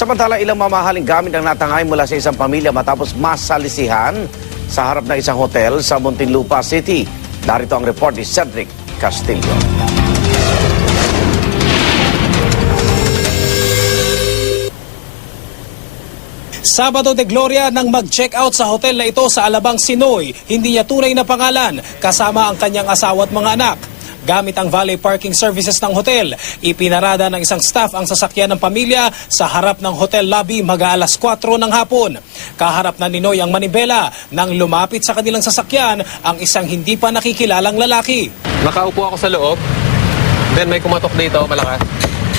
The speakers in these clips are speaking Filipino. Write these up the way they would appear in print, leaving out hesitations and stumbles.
Samantala, ilang mamahaling gamit ang natangay mula sa isang pamilya matapos masalisihan sa harap ng isang hotel sa Muntinlupa City. Narito ang report ni Cedric Castillo. Sabado de Gloria nang mag-check out sa hotel na ito sa Alabang, Sinoy. Hindi niya tunay na pangalan, kasama ang kanyang asawa at mga anak. Gamit ang valet parking services ng hotel, ipinarada ng isang staff ang sasakyan ng pamilya sa harap ng hotel lobby mag-aalas 4 ng hapon. Kaharap na ni Noy ang manibela nang lumapit sa kanilang sasakyan ang isang hindi pa nakikilalang lalaki. Nakaupo ako sa loob, then may kumatok dito, malakas.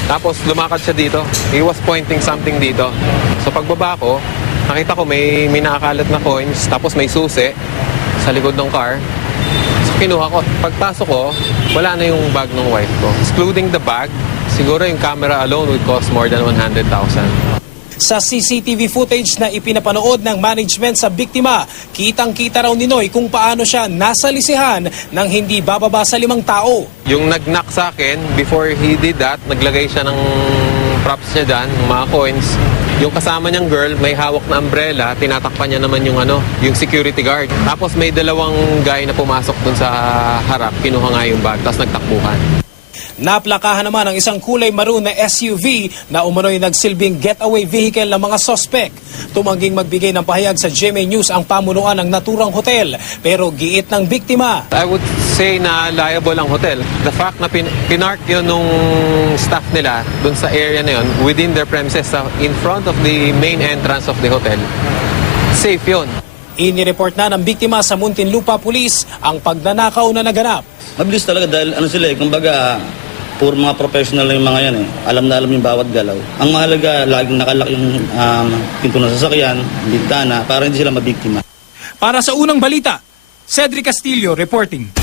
Tapos lumakad siya dito. He was pointing something dito. So pagbaba ko, nakita ko may nakakalat na coins, tapos may susi sa likod ng car. So kinuha ko. Pagpasok ko, wala na yung bag ng wife ko. Excluding the bag, siguro yung camera alone would cost more than 100,000. Sa CCTV footage na ipinapanood ng management sa biktima, kitang-kita raw ni Noy kung paano siya nasalisihan ng hindi bababa sa 5 tao. Yung nag-knock sa akin, before he did that, naglagay siya ng props niya dyan, ng mga coins. Yung kasama niyang girl, may hawak na umbrella, tinatakpan niya naman yung security guard. Tapos may dalawang guy na pumasok dun sa harap, kinuha nga yung bag, tapos nagtakbuhan. Naplakahan naman ang isang kulay maroon na SUV na umano'y nagsilbing getaway vehicle ng mga sospek. Tumangging magbigay ng pahayag sa GMA News ang pamunuan ng naturang hotel, pero giit ng biktima. I would say na liable ang hotel. The fact na pinark yun nung staff nila dun sa area na yun, within their premises, in front of the main entrance of the hotel, safe yun. Inireport na ng biktima sa Muntinlupa Police ang pagnanakaw na naganap. Mabilis talaga dahil kumbaga, puro mga professional na yung mga yan Alam na alam yung bawat galaw. Ang mahalaga, laging nakalak yung pinto ng sasakyan, bintana, para hindi sila mabiktima. Para sa unang balita, Cedric Castillo reporting.